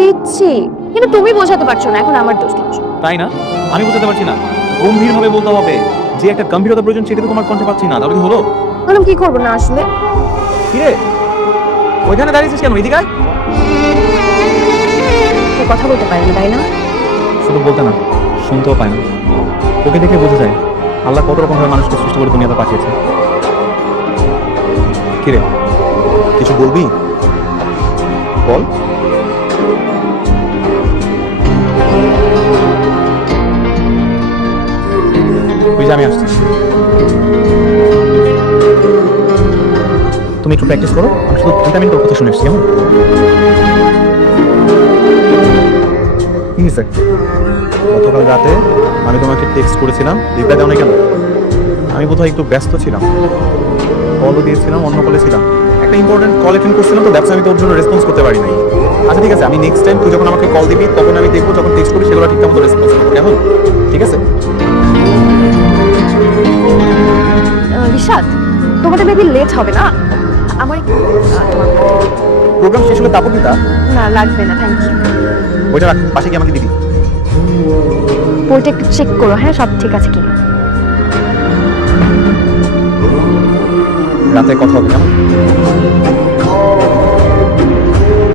দিচ্ছি, কিন্তু তুমি বোঝাতে পারছো না, এখন আমার দোষ দিচ্ছ। তাই না? আমি বুঝতে পারছি না। গম্ভীরভাবে বলতে হবে, যে একটা গম্ভীরতা প্রয়োজন সেটা তো তোমার কণ্ঠে পাচ্ছি না। তাহলে কি হলো? বললাম কি করবো না আসলে। কিরে ওইখানে দাঁড়িয়েছিস কেন? এদিকে আয়। ও কথা বলতে পারে না তাই না? শুধু বলতে না, শুনতেও পায় না। ওকে দেখে বোঝা যায় আল্লাহ কত রকম ভাবে মানুষকে সৃষ্টি করে দুনিয়াতে পাঠিয়েছে। কিরে কিছু বলবি? বল। ওই যে আমি আসছি, তুমি একটু প্র্যাকটিস করো। আমি শুধু 2 মিনিট ওর কথা শুনে এসছি। কেমন? কি হয়েছে? গতকাল রাতে আমি তোমাকে টেক্সট করেছিলাম, রিপ্লাই দাও না কেন? আমি বোধহয় একটু ব্যস্ত ছিলাম, কলও দিয়েছিলাম, অন্য কলে ছিলাম। একটা ইম্পর্টেন্ট কল অ্যাটেন্ড করছিলাম, তো দ্যাটস আমি তোর জন্য রেসপন্স করতে পারি নাই। আচ্ছা ঠিক আছে, আমি নেক্সট টাইম তুই যখন আমাকে কল দিবি তখন আমি দেখবো, যখন টেক্সট করি সেগুলো ঠিকঠাক মতো রেসপন্স করবো। কেমন? ঠিক আছে? রিশাদ, তোমাদের মেবি লেট হবে না? আমার প্রোগ্রাম শেষ হলে তারপর কি তা? না লাগবে না, থ্যাংক ইউ। ওইটা রাখ, পাশে কি আমাকে দিবি? বইটা একটু চেক করো, হ্যাঁ সব ঠিক আছে কিনা। রাতে কথা হবে। কেমন?